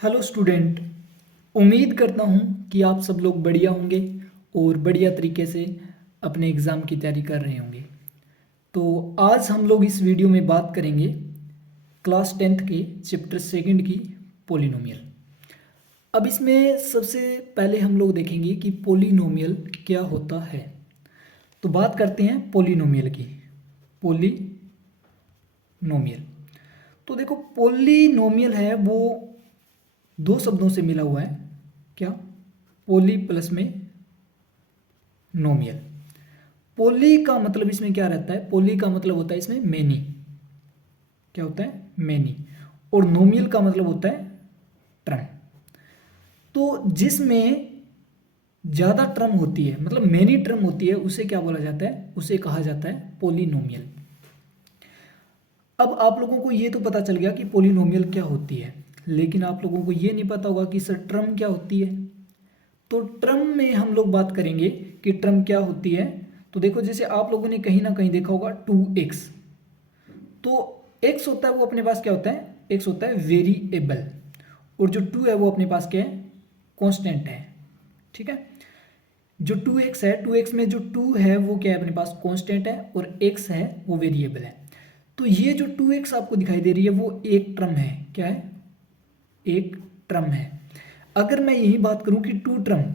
Hello student. उम्मीद करता हूँ कि आप सब लोग बढ़िया होंगे और बढ़िया तरीके से अपने एग्ज़ाम की तैयारी कर रहे होंगे। तो आज हम लोग इस वीडियो में बात करेंगे क्लास 10th के चैप्टर सेकंड की पोलिनोमियल। अब इसमें सबसे पहले हम लोग देखेंगे कि पोलिनोमियल क्या होता है। तो बात करते हैं पोलिनोमियल की। पोलिनोमियल, तो देखो पोलिनोमियल है वो दो शब्दों से मिला हुआ है। क्या? पोली प्लस में नोमियल। पोली का मतलब इसमें क्या रहता है? पोली का मतलब होता है इसमें मेनी। क्या होता है? मेनी। और नोमियल का मतलब होता है टर्म। तो जिसमें ज्यादा टर्म होती है, मतलब मेनी टर्म होती है, उसे क्या बोला जाता है? उसे कहा जाता है पोलिनोमियल। अब आप लोगों को ये तो पता चल गया कि पोलिनोमियल क्या होती है, लेकिन आप लोगों को ये नहीं पता होगा कि सर टर्म क्या होती है। तो टर्म में हम लोग बात करेंगे कि टर्म क्या होती है। तो देखो, जैसे आप लोगों ने कहीं ना कहीं देखा होगा 2x। तो x होता है वो अपने पास क्या होता है? x होता है वेरिएबल, और जो 2 है वो अपने पास क्या है? कांस्टेंट है। ठीक है। जो 2x है, 2x में जो 2 है वो क्या है? अपने पास कांस्टेंट है, और x है वो वेरिएबल है। तो ये जो 2x आपको दिखाई दे रही है वो एक टर्म है। क्या है? एक टर्म है। अगर मैं यही बात करूं कि टू टर्म,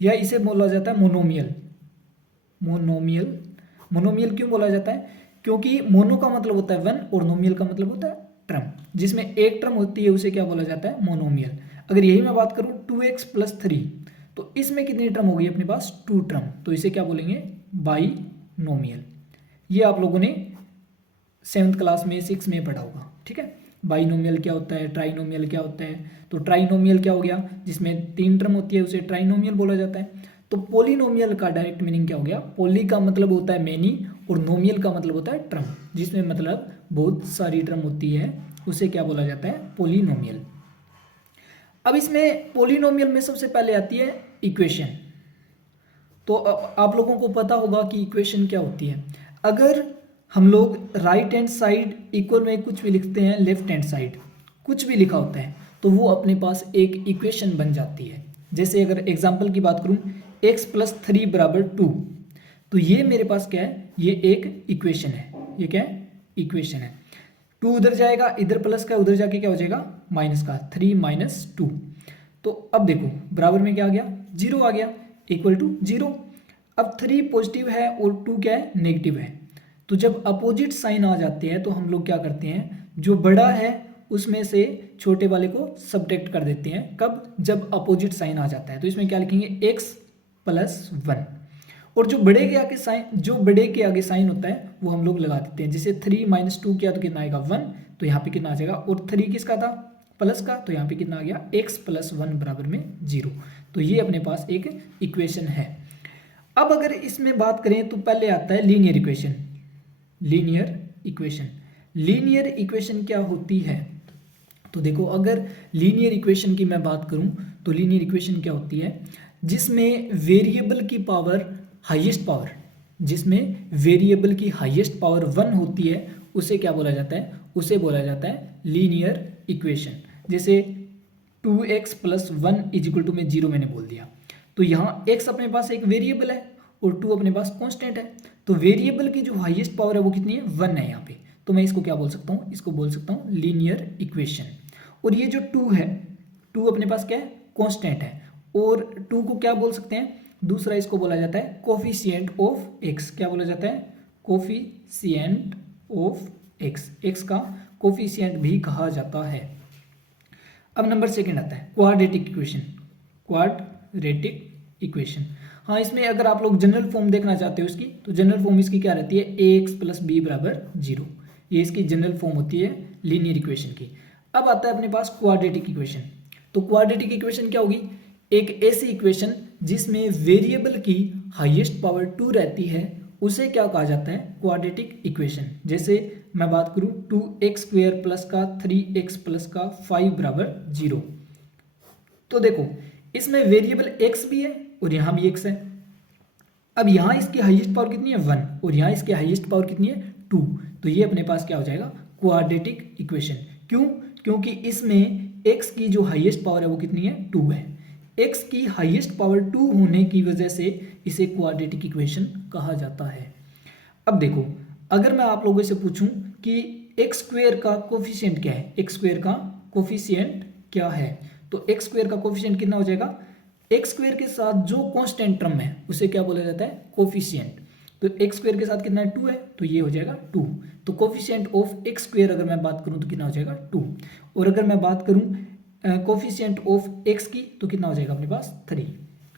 या इसे बोला जाता है मोनोमियल। मोनोमियल, मोनोमियल क्यों बोला जाता है? क्योंकि मोनो का मतलब होता है वन और नोमियल का मतलब होता है टर्म। जिसमें एक टर्म होती है उसे क्या बोला जाता है? मोनोमियल। अगर यही मैं बात करूं 2x प्लस 3, तो इसमें कितनी टर्म होगी अपने पास? To term. तो इसे क्या बोलेंगे? बाइनोमियल। ये आप लोगों ने 7th क्लास में 6 में पढ़ा होगा। ठीक है। बाइनोमियल क्या होता है, ट्राइनोमियल क्या होता है। तो ट्राइनोमियल क्या हो गया? जिसमें 3 टर्म होती है उसे ट्राइनोमियल बोला जाता है। तो पोलिनोमियल का डायरेक्ट मीनिंग क्या हो गया? पोली का मतलब होता है मेनी, और नोमियल का मतलब होता है टर्म। जिसमें मतलब बहुत सारी टर्म होती है उसे क्या बोला जाता है? पोलिनोमियल। अब इसमें पोलिनोमियल में सबसे पहले आती है इक्वेशन। तो आप लोगों को पता होगा कि इक्वेशन क्या होती है। अगर हम लोग राइट हैंड साइड इक्वल में कुछ भी लिखते हैं, लेफ्ट हैंड साइड कुछ भी लिखा होता है, तो वो अपने पास एक इक्वेशन बन जाती है। जैसे अगर एग्जांपल की बात करूं, x प्लस 3 बराबर 2, तो ये मेरे पास क्या है? ये एक इक्वेशन है। ये क्या है? इक्वेशन है। 2 उधर जाएगा, इधर प्लस का, उधर जाके क्या हो जाएगा? माइनस का। 3 माइनस 2। तो अब देखो बराबर में क्या आ गया? 0 आ गया, इक्वल टू 0। अब 3 पॉजिटिव है और 2 क्या है? नेगेटिव है। तो जब अपोजिट साइन आ जाते हैं तो हम लोग क्या करते हैं? जो बड़ा है उसमें से छोटे वाले को सब्ट्रैक्ट कर देते हैं। कब? जब अपोजिट साइन आ जाता है। तो इसमें क्या लिखेंगे? x plus 1। और जो बड़े के आगे साइन होता है वो हम लोग लगा देते हैं। जैसे 3 माइनस 2 किया तो कितना आएगा? 1। तो यहाँ पे कितना आ जाएगा? और 3 किसका था? प्लस का। तो यहाँ पे कितना आ गया? x प्लस 1 बराबर में 0। तो ये अपने पास एक इक्वेशन है। अब अगर इसमें बात करें तो पहले आता है linear equation. Linear equation, linear equation क्या होती है? तो देखो, अगर लीनियर इक्वेशन की मैं बात करूं तो लीनियर इक्वेशन क्या होती है? जिसमें वेरिएबल की पावर हाईएस्ट पावर, जिसमें वेरिएबल की हाईएस्ट पावर 1 होती है, उसे क्या बोला जाता है? उसे बोला जाता है लीनियर इक्वेशन। जैसे 2x plus 1 is equal to में 0 मैंने बोल दिया, तो यहाँ x अपने पास एक वेरिएबल है और 2 अपने पास कांस्टेंट है। तो वेरिएबल की जो हाईएस्ट पावर है वो कितनी है? 1 है यहाँ पे। तो मैं इसको क्या बोल सकता हूँ? इसको बोल सकता हूँ लीनियर इक्वेशन। और ये जो 2 है, 2 अपने पास क्या है? कांस्टेंट है। और 2 को क्या बोल सकते हैं? दूसरा इसको बोला जाता है कोफिशिएंट ऑफ x। क्या बोला जाता है? Coefficient of x। x का कोफिशिएंट भी कहा जाता है। अब नंबर सेकंड आता है क्वाड्रेटिक इक्वेशन। क्वाड्रेटिक इक्वेशन, हाँ, इसमें अगर आप लोग जनरल फॉर्म देखना चाहते हो इसकी, तो जनरल फॉर्म इसकी क्या रहती है? ax प्लस बी बराबर 0। ये इसकी जनरल फॉर्म होती है लीनियर इक्वेशन की। अब आता है अपने पास क्वाड्रेटिक इक्वेशन। तो क्वाड्रेटिक इक्वेशन क्या होगी? एक ऐसी इक्वेशन जिसमें वेरिएबल की हाईएस्ट पावर 2 रहती है, उसे क्या कहा जाता है? Quadratic equation. जैसे मैं बात करूं 2x स्क्वायर प्लस का 3x प्लस का 5 बराबर 0। तो देखो, इसमें वेरिएबल x भी है और यहां भी x है। अब यहां इसकी हाईएस्ट पावर कितनी है? 1। और यहां इसकी हाईएस्ट पावर कितनी है? 2। तो ये अपने पास क्या हो जाएगा? Quadratic equation. क्यों? क्योंकि इसमें x की जो हाईएस्ट पावर है वो कितनी है, 2 है। x की हाईएस्ट पावर 2 होने की वजह से इसे क्वाड्रेटिक इक्वेशन कहा जाता है। अब देखो, अगर मैं आप लोगों से पूछूं कि एक्स स्क्वेयर का कोफिशिएंट क्या है, एक्स स्क्वेयर का कोफिशिएंट क्या है, तो एक्स स्क्वेयर का कोफिशिएंट कितना हो जाएगा, एक्स स्क्वेयर के साथ जो कांस्टेंट टर्म है उसे क्या बोला जाता है, कोफिशिएंट। तो एक्स स्क्वेयर के साथ कितना है, 2 है, तो ये हो जाएगा 2। तो कोफिशिएंट ऑफ एक्स स्क्वेयर अगर मैं बात करूं तो कितना हो जाएगा, 2। और अगर मैं बात करूं कोफिशिएंट ऑफ एक्स की तो कितना हो जाएगा अपने पास, 3।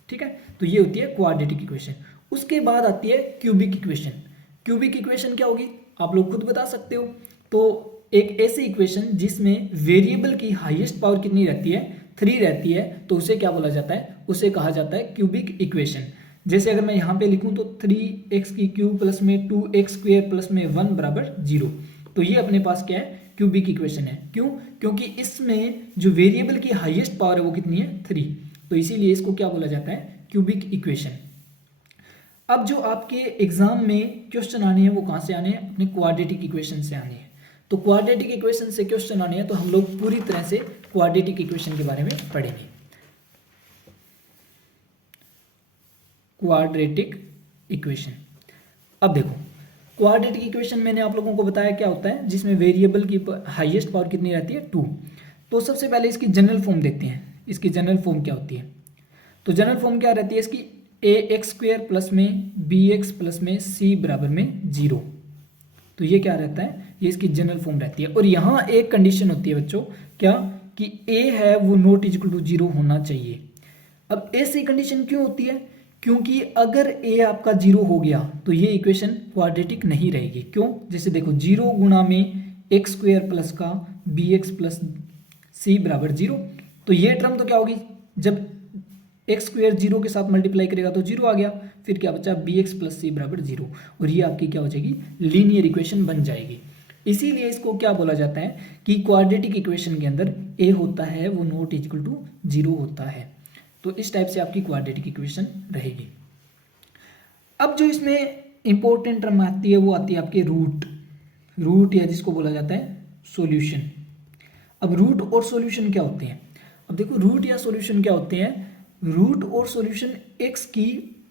ठीक है, तो ये होती है क्वाड्रेटिक इक्वेशन। उसके बाद आती है क्यूबिक इक्वेशन। क्यूबिक इक्वेशन क्या होगी, आप लोग खुद बता सकते हो। तो एक ऐसी इक्वेशन जिसमें वेरिएबल की हाईएस्ट पावर कितनी रहती है, 3 रहती है, तो उसे क्या बोला जाता है, उसे कहा जाता है क्यूबिक इक्वेशन। जैसे अगर मैं यहाँ पे लिखूं तो 3x की क्यूब प्लस में 2x स्क्वेयर प्लस में 1 बराबर 0, तो ये अपने पास क्या है, क्यूबिक इक्वेशन है। क्यों, क्योंकि इसमें जो वेरिएबल की हाईएस्ट पावर है वो कितनी है, 3, तो इसीलिए इसको क्या बोला जाता है, क्यूबिक इक्वेशन। अब जो आपके एग्जाम में क्वेश्चन आने हैं वो कहाँ से आने हैं, अपने क्वाड्रेटिक इक्वेशन से आने हैं। तो क्वाड्रेटिक इक्वेशन से क्वेश्चन आने हैं तो हम लोग पूरी तरह से क्वाड्रेटिक इक्वेशन के बारे में पढ़ेंगे। क्वाड्रेटिक इक्वेशन, अब देखो क्वाड्रेटिक इक्वेशन मैंने आप लोगों को बताया क्या होता है, जिसमें वेरिएबल की हाईएस्ट पावर कितनी रहती है, 2। तो सबसे पहले इसकी जनरल फॉर्म देखते हैं, इसकी जनरल फॉर्म क्या होती है। तो जनरल फॉर्म क्या रहती है इसकी, ए एक्स स्क्वेयर प्लस में बी एक्स प्लस में सी बराबर में 0। तो ये क्या रहता है, ये इसकी जनरल फॉर्म रहती है। और यहाँ एक कंडीशन होती है बच्चों, क्या, कि ए है वो नॉट इक्वल टू 0 होना चाहिए। अब ऐसी कंडीशन क्यों होती है, क्योंकि अगर ए आपका 0 हो गया तो ये इक्वेशन क्वाड्रेटिक नहीं रहेगी। क्यों, जैसे देखो 0 गुणा में एक्स स्क्वेयर प्लस का बी एक्स प्लस सी बराबर 0, तो ये टर्म तो क्या होगी, जब एक्स स्क्वेयर 0 के साथ मल्टीप्लाई करेगा तो 0 आ गया, फिर क्या बचा, बी एक्स प्लस सी बराबर 0, और ये आपकी क्या हो जाएगी, लीनियर इक्वेशन बन जाएगी। इसीलिए इसको क्या बोला जाता है कि क्वाड्रेटिक इक्वेशन के अंदर ए होता है वो नॉट इक्वल टू 0 होता है। तो इस टाइप से आपकी क्वाड्रेटिक इक्वेशन रहेगी। अब जो इसमें इंपॉर्टेंट टर्म आती है वो आती है आपके रूट या जिसको बोला जाता है सॉल्यूशन। अब रूट और सॉल्यूशन क्या होते हैं, अब देखो रूट या सॉल्यूशन क्या होते हैं, रूट और सॉल्यूशन एक्स की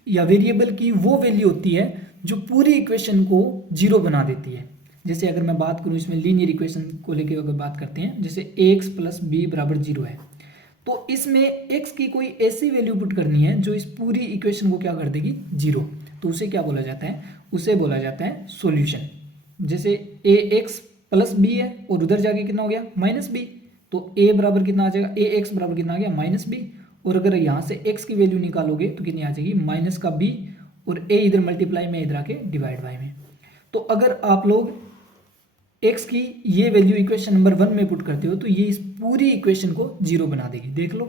या वेरिएबल की वो वैल्यू होती है जो पूरी इक्वेशन को 0 बना देती है। जैसे अगर मैं बात करूं इसमें लीनियर इक्वेशन को लेकर अगर बात करते हैं, जैसे ax प्लस बी बराबर 0 है, तो इसमें x की कोई ऐसी वैल्यू पुट करनी है जो इस पूरी इक्वेशन को क्या कर देगी, 0, तो उसे क्या बोला जाता है, उसे बोला जाता है सॉल्यूशन। जैसे ax प्लस बी है और उधर जाके कितना हो गया, माइनस बी, तो a बराबर कितना आ जाएगा, ax बराबर कितना आ गया, माइनस बी, और अगर यहाँ से x की वैल्यू निकालोगे तो कितनी आ जाएगी, माइनस का b, और a इधर मल्टीप्लाई में इधर आके डिवाइड बाय में। तो अगर आप लोग x की ये वैल्यू इक्वेशन नंबर 1 में पुट करते हो तो ये इस पूरी इक्वेशन को 0 बना देगी। देख लो,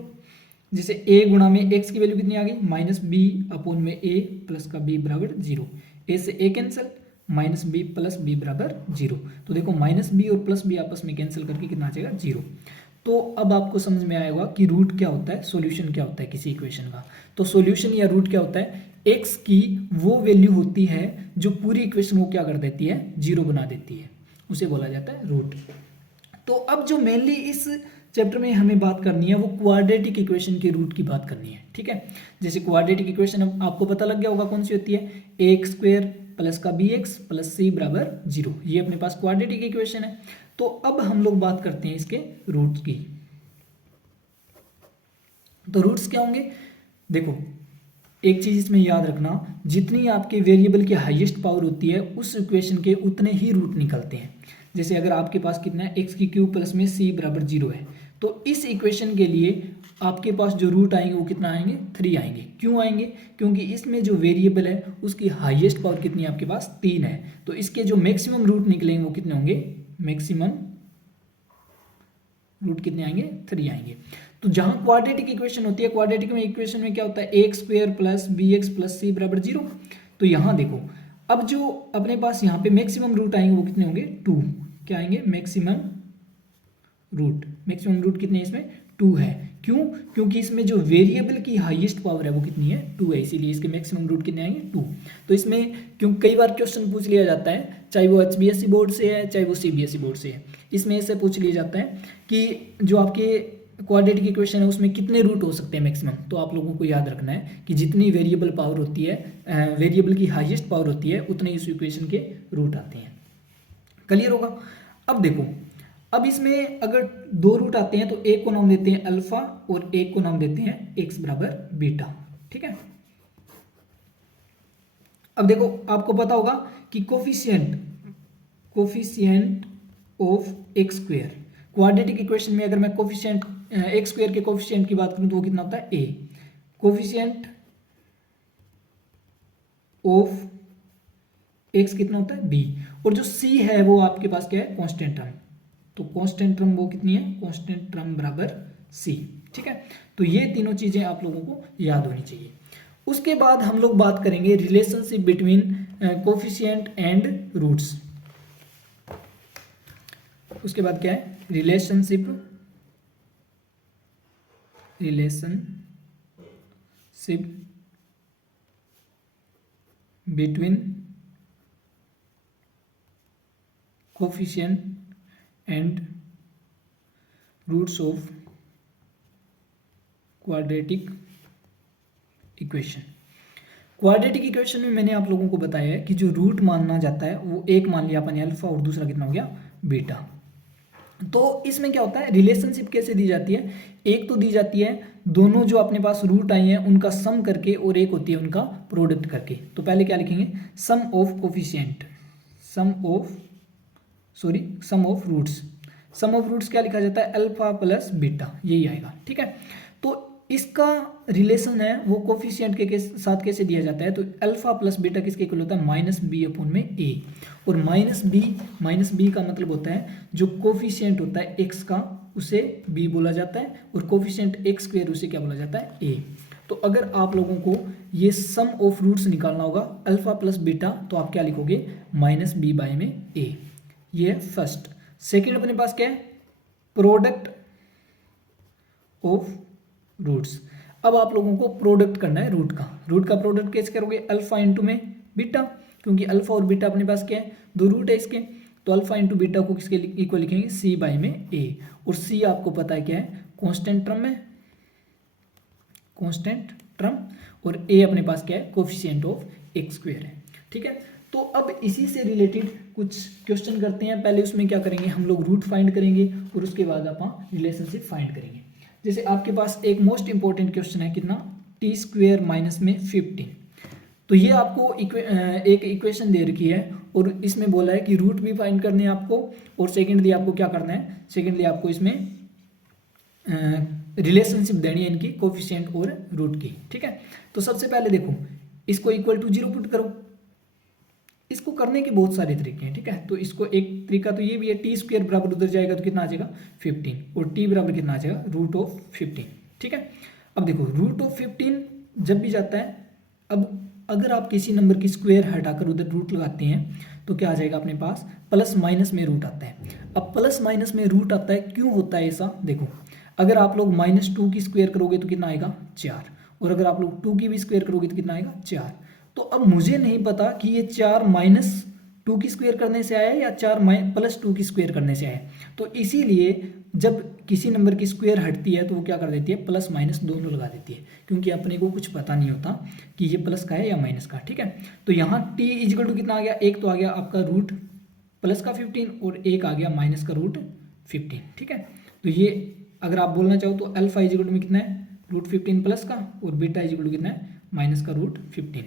जैसे a गुणा में x की वैल्यू कितनी आ गई, माइनस बी अपॉन में a प्लस का b बराबर 0, a से a cancel, minus b plus b बराबर 0। तो देखो माइनस बी और प्लस बी आपस में कैंसिल करके कितना आ जाएगा, 0। तो अब आपको समझ में आएगा कि रूट क्या होता है, सॉल्यूशन क्या होता है किसी इक्वेशन का। तो सॉल्यूशन या रूट क्या होता है, x की वो वैल्यू होती है जो पूरी इक्वेशन को क्या कर देती है, 0 बना देती है, उसे बोला जाता है रूट। तो अब जो मेनली इस चैप्टर में हमें बात करनी है वो क्वाड्रेटिक इक्वेशन के रूट की बात करनी है। ठीक है, जैसे क्वाड्रेटिक इक्वेशन आपको पता लग गया होगा कौन सी होती है, एक्स स्क्वेयर प्लस का बी एक्स प्लस सी बराबर 0, ये अपने पास क्वाड्रेटिक इक्वेशन है। तो अब हम लोग बात करते हैं इसके रूट्स की। तो रूट्स क्या होंगे, देखो एक चीज इसमें याद रखना, जितनी आपके वेरिएबल की हाईएस्ट पावर होती है उस इक्वेशन के उतने ही रूट निकलते हैं। जैसे अगर आपके पास कितना है, एक्स की क्यूब प्लस में सी बराबर 0 है, तो इस इक्वेशन के लिए आपके पास जो रूट आएंगे वो कितना आएंगे, 3 आएंगे। क्यों आएंगे, क्योंकि इसमें जो वेरिएबल है उसकी हाईएस्ट पावर कितनी है, आपके पास 3 है, तो इसके जो मैक्सिमम रूट निकलेंगे वो कितने होंगे, मैक्सिमम रूट कितने आएंगे, 3 आएंगे। तो जहां क्वाड्रेटिक इक्वेशन होती है, क्वाड्रेटिक में इक्वेशन में क्या होता है, x square plus b x plus c बराबर 0, तो यहां देखो अब जो अपने पास यहाँ पे मैक्सिमम रूट आएंगे वो कितने होंगे, 2, क्या आएंगे, मैक्सिमम रूट। मैक्सिमम रूट कितने हैं इसमें? 2 है। क्यों? क्योंकि इसमें जो वेरिएबल की हाईएस्ट पावर है वो कितनी है? 2 है, इसीलिए इसके मैक्सिमम रूट कितने आएंगे? 2। तो इसमें क्यों कई बार क्वेश्चन पूछ लिया जाता है, चाहे वो HBSE बोर्ड से है चाहे वो CBSE बोर्ड से है, इसमें ऐसे पूछ लिया जाता है कि जो आपके क्वाड्रेटिक इक्वेशन है उसमें कितने रूट हो सकते हैं मैक्सिमम। तो आप लोगों को याद रखना है कि जितनी वेरिएबल पावर होती है, वेरिएबल की हाईएस्ट पावर होती है, उतने इस इक्वेशन के रूट आते हैं। क्लियर होगा? अब देखो, अब इसमें अगर 2 रूट आते हैं तो एक को नाम देते हैं अल्फा और एक को नाम देते हैं x बराबर बीटा। ठीक है। अब देखो, आपको पता होगा कि coefficient of x square, quadratic equation में अगर मैं कोफिशिएंट एक्स स्क्वायर के कोफिशिएंट की बात करूं तो वो कितना होता है? a। कोफिशिएंट ऑफ x कितना होता है? b। और जो c है वो आपके पास क्या है? Constant term. तो कांस्टेंट टर्म वो कितनी है? कांस्टेंट टर्म बराबर c। ठीक है। तो ये तीनों चीजें आप लोगों को याद होनी चाहिए। उसके बाद हम लोग बात करेंगे relationship between coefficient and roots. उसके बाद क्या है? Relationship between coefficient and roots of quadratic equation. Quadratic equation में मैंने आप लोगों को बताया है कि जो रूट मानना जाता है वो एक मान लिया अपन अल्फा और दूसरा कितना हो गया? बीटा। तो इसमें क्या होता है? रिलेशनशिप कैसे दी जाती है? एक तो दी जाती है दोनों जो अपने पास रूट आए हैं उनका सम करके, और एक होती है उनका प्रोडक्ट करके। तो पहले क्या लिखेंगे? Sum of coefficient, sum of roots. Sum of roots क्या लिखा जाता है? अल्फा प्लस बीटा, यही आएगा। ठीक है। तो इसका रिलेशन है वो कोफिशिएंट के साथ कैसे दिया जाता है? तो अल्फा प्लस बीटा किसके इक्वल होता है? -b/a। और -b का मतलब होता है जो कोफिशिएंट होता है x का उसे b बोला जाता है, और कोफिशिएंट x स्क्वायर उसे क्या बोला जाता है? a। तो अगर आप लोगों को ये सम ऑफ रूट्स निकालना होगा अल्फा प्लस बीटा, तो आप क्या लिखोगे? -b/a। ये है फर्स्ट। सेकेंड अपने पास क्या है? Product of roots. अब आप लोगों को प्रोडक्ट करना है रूट का प्रोडक्ट कैसे करोगे? अल्फा इंटू में बीटा, क्योंकि अल्फा और बीटा अपने पास क्या है? 2 रूट है इसके। तो अल्फा इंटू बीटा को किसके इक्वल लिखेंगे? c/a। और c आपको पता है क्या है? कांस्टेंट टर्म है, कांस्टेंट टर्म। और a अपने पास क्या है? कोफिशिएंट ऑफ एक्स स्क्वायर है। ठीक है। तो अब इसी से रिलेटेड कुछ क्वेश्चन करते हैं। पहले उसमें क्या करेंगे? हम लोग रूट फाइंड करेंगे और उसके बाद आप रिलेशनशिप फाइंड करेंगे। जैसे आपके पास एक मोस्ट इंपॉर्टेंट क्वेश्चन है, कितना? t² माइनस में 15। तो ये आपको एक इक्वेशन दे रखी है और इसमें बोला है कि रूट भी फाइंड करने हैं आपको, और सेकेंडली आपको क्या करना है? सेकेंडली आपको इसमें रिलेशनशिप देनी है इनकी, कोफिशिएंट और रूट की। ठीक है। तो सबसे पहले देखो, इसको इक्वल टू 0 पुट करो। इसको करने के बहुत सारे तरीके हैं। ठीक है। तो इसको एक तरीका तो ये भी है, t² बराबर उधर जाएगा तो कितना आ जाएगा? 15, और t बराबर कितना आ जाएगा? √15। ठीक है। अब देखो, √15 जब भी जाता है, अब अगर आप किसी नंबर की स्क्वायर हटाकर उधर रूट लगाते हैं तो क्या आ जाएगा अपने पास? प्लस माइनस में रूट आता है। अब प्लस माइनस में रूट आता है, क्यों होता है ऐसा? देखो, अगर आप लोग -2 की स्क्वायर करोगे तो कितना आएगा? 4, और अगर आप लोग 2 की भी स्क्वायर करोगे तो कितना आएगा? 4। तो अब मुझे नहीं पता कि ये 4 -2 की स्क्वायर करने से आया या 4 +2 की स्क्वायर करने से आया। तो इसीलिए जब किसी नंबर की स्क्वायर हटती है तो वो क्या कर देती है? प्लस माइनस दोनों लगा देती है, क्योंकि अपने को कुछ पता नहीं होता कि ये प्लस का है या माइनस का। ठीक है। तो यहाँ t इक्वल टू कितना आ गया? एक तो आ गया आपका रूट प्लस का 15, और एक आ गया माइनस का √15। ठीक है। तो ये अगर आप बोलना चाहो तो अल्फा इक्वल टू में कितना है? √15 प्लस का, और बीटा इक्वल टू कितना है? माइनस का √15।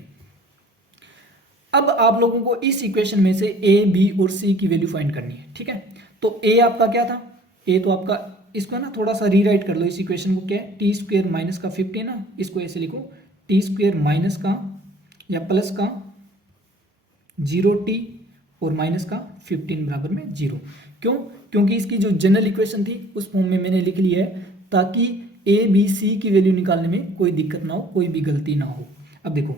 अब आप लोगों को इस इक्वेशन में से a, b और c की वैल्यू फाइंड करनी है। ठीक है। तो a आपका क्या था? a तो आपका, इसको ना थोड़ा सा रीराइट कर लो इस इक्वेशन को। क्या है? t² माइनस का 15 ना, इसको ऐसे लिखो, t² माइनस का या प्लस का 0t और माइनस का 15 बराबर में 0। क्यों? क्योंकि इसकी जो जनरल इक्वेशन थी उस फॉर्म में मैंने लिख लिया है, ताकि a, b, c की वैल्यू निकालने में कोई दिक्कत ना हो, कोई भी गलती ना हो। अब देखो,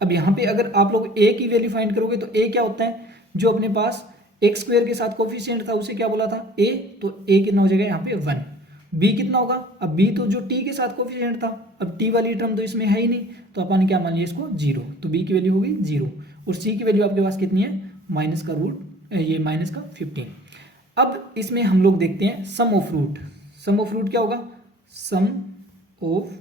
अब यहाँ पे अगर आप लोग a की वैल्यू फाइंड करोगे तो a क्या होता है? जो अपने पास एक्स स्क्वायर के साथ कोफिशिएंट था उसे क्या बोला था a, तो a कितना हो जाएगा यहाँ पे 1। b कितना होगा, अब b तो जो t के साथ कोफिशिएंट था, अब t वाली टर्म तो इसमें है ही नहीं, तो अपन क्या मान लिया इसको 0, तो b की वैल्यू होगी 0 और c की वैल्यू आपके पास कितनी है माइनस का रूट ये माइनस का 15। अब इसमें हम लोग देखते हैं sum of root. Sum of root क्या होगा, सम ऑफ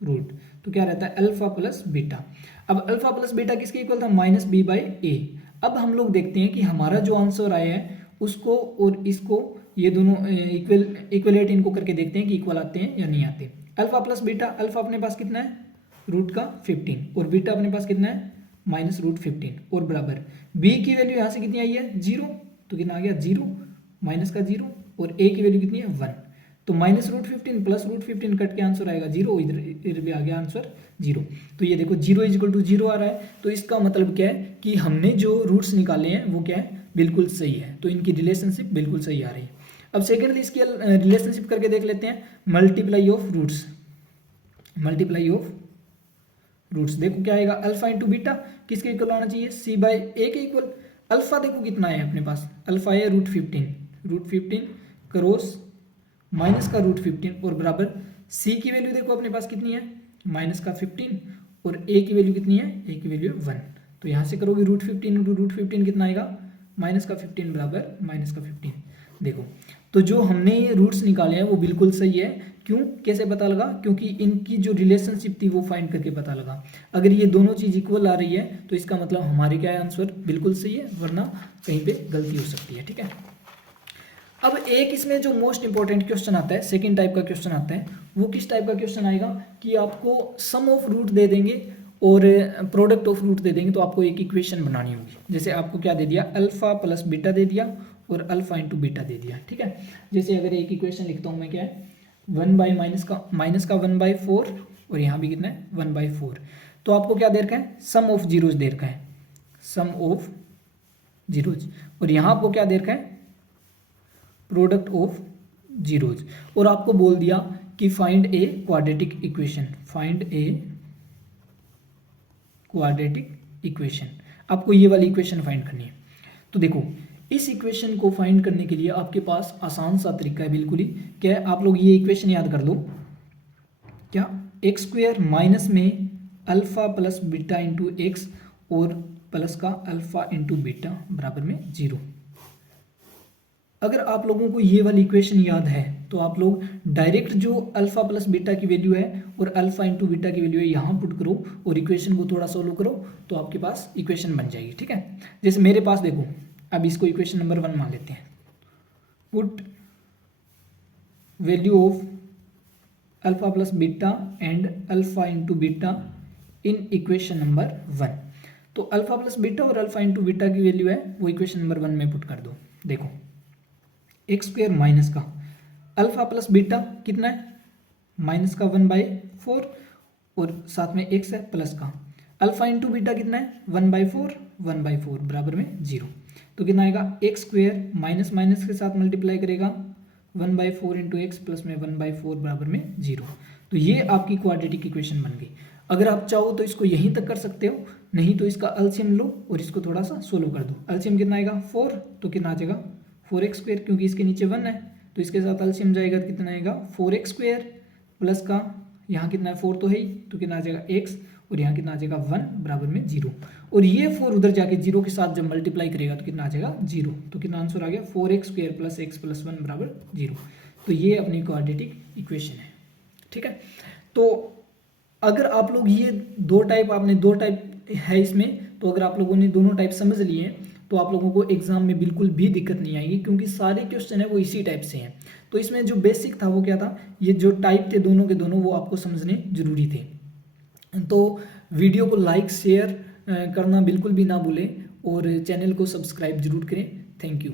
रूट तो क्या रहता है अल्फा प्लस बीटा। अब अल्फा प्लस बीटा किसके इक्वल था माइनस बी बाई ए। अब हम लोग देखते हैं कि हमारा जो आंसर आया है उसको और इसको ये दोनों इक्वलेट इनको करके देखते हैं कि इक्वल आते हैं या नहीं आते। अल्फा प्लस बीटा, अल्फा अपने पास कितना है रूट का 15 और बीटा अपने पास कितना है माइनस रूट 15 और बराबर बी की वैल्यू यहाँ से कितनी आई है 0, तो कितना आ गया 0 माइनस का 0 और ए की वैल्यू कितनी है 1, तो minus root 15 plus root 15 cut के आंसर आएगा 0, इधर भी आ गया आंसर 0। तो ये देखो 0 इज इक्वल टू 0 आ रहा है, तो इसका मतलब क्या है कि हमने जो रूट्स निकाले हैं वो क्या है बिल्कुल सही है, तो इनकी रिलेशनशिप बिल्कुल सही आ रही है। अब सेकेंडली इसकी रिलेशनशिप करके देख लेते हैं multiply of roots. Multiply of roots देखो क्या आएगा अल्फा इंटू बीटा किसके इक्वल आना चाहिए सी बाई ए के इक्वल। अल्फा देखो कितना है अपने पास, अल्फा है रूट 15 क्रॉस माइनस का रूट 15 और बराबर सी की वैल्यू देखो अपने पास कितनी है माइनस का 15 और ए की वैल्यू कितनी है, ए की वैल्यू 1, तो यहाँ से करोगे रूट 15 इंटू रूट 15 कितना आएगा माइनस का 15 बराबर माइनस का 15। देखो तो जो हमने ये रूट्स निकाले हैं वो बिल्कुल सही है, क्यों कैसे पता लगा, क्योंकि इनकी जो रिलेशनशिप थी वो फाइंड करके पता लगा। अगर ये दोनों चीज इक्वल आ रही है तो इसका मतलब हमारे क्या है आंसर बिल्कुल सही है, वरना कहीं पे गलती हो सकती है। ठीक है, अब एक इसमें जो मोस्ट इंपॉर्टेंट क्वेश्चन आता है, सेकंड टाइप का क्वेश्चन आता है, वो किस टाइप का क्वेश्चन आएगा कि आपको सम ऑफ रूट दे देंगे और प्रोडक्ट ऑफ रूट दे देंगे, तो आपको एक इक्वेशन बनानी होगी। जैसे आपको क्या दे दिया अल्फा प्लस बीटा दे दिया और अल्फा इंटू बीटा दे दिया। ठीक है, जैसे अगर एक इक्वेशन लिखता हूँ मैं क्या है 1 बाई माइनस का 1/4 और यहाँ भी कितना है 1/4, तो आपको क्या दे रखा है सम ऑफ जीरोज दे रखा है, सम ऑफ जीरोज, और यहाँ आपको क्या दे रखा है प्रोडक्ट ऑफ जीरोज, और आपको बोल दिया कि find a quadratic equation, find a quadratic equation, आपको ये वाली इक्वेशन फाइंड करनी है। तो देखो इस इक्वेशन को फाइंड करने के लिए आपके पास आसान सा तरीका है बिल्कुल ही, क्या है आप लोग ये इक्वेशन याद कर लो, क्या एक्स स्क्वायर माइनस में alpha plus beta into x और प्लस का अल्फा इंटू बीटा बराबर में 0। अगर आप लोगों को ये वाली इक्वेशन याद है तो आप लोग डायरेक्ट जो अल्फा प्लस बीटा की वैल्यू है और अल्फा इंटू बीटा की वैल्यू है यहाँ पुट करो और इक्वेशन को थोड़ा सोल्व करो, तो आपके पास इक्वेशन बन जाएगी। ठीक है, जैसे मेरे पास देखो अब इसको इक्वेशन नंबर 1 मान लेते हैं, put value of alpha plus beta and alpha into beta in equation number 1। तो अल्फा प्लस बीटा और अल्फा इंटू बीटा की वैल्यू है वो इक्वेशन नंबर 1 में पुट कर दो। देखो एक्स स्क्वायर माइनस का अल्फा प्लस बीटा कितना है माइनस का 1/4 और साथ में एक्स है प्लस का अल्फा इंटू बीटा कितना है 1/4 बराबर में 0, तो कितना आएगा एक्स स्क्वायर माइनस माइनस के साथ मल्टीप्लाई करेगा 1/4 इंटू एक्स प्लस में 1/4 बराबर में 0। तो ये आपकी क्वाड्रेटिक इक्वेशन बन गई। अगर आप चाहो तो इसको यहीं तक कर सकते हो, नहीं तो इसका एलसीएम लो और इसको थोड़ा सा सोल्व कर दो। एलसीएम कितना आएगा 4, तो कितना आ जाएगा 4x स्क्वायर, क्योंकि इसके नीचे 1 है तो इसके साथ एलसीएम जाएगा तो कितना आएगा 4x स्क्वायर प्लस का यहाँ कितना है 4 तो है ही, तो कितना आ जाएगा x और यहाँ कितना आ जाएगा 1 बराबर में 0, और ये 4 उधर जाके 0 के साथ जब मल्टीप्लाई करेगा तो कितना आ जाएगा 0, तो कितना आंसर आ गया 4x square plus x plus 1 बराबर 0। तो ये अपनी क्वाड्रेटिक इक्वेशन है। ठीक है, तो अगर आप लोग ये दो टाइप है इसमें, तो अगर आप लोगों ने दोनों टाइप समझ लिए तो आप लोगों को एग्जाम में बिल्कुल भी दिक्कत नहीं आएगी, क्योंकि सारे क्वेश्चन है वो इसी टाइप से हैं। तो इसमें जो बेसिक था वो क्या था, ये जो टाइप थे दोनों के दोनों वो आपको समझने जरूरी थे। तो वीडियो को लाइक शेयर करना बिल्कुल भी ना भूलें और चैनल को सब्सक्राइब जरूर करें। Thank you.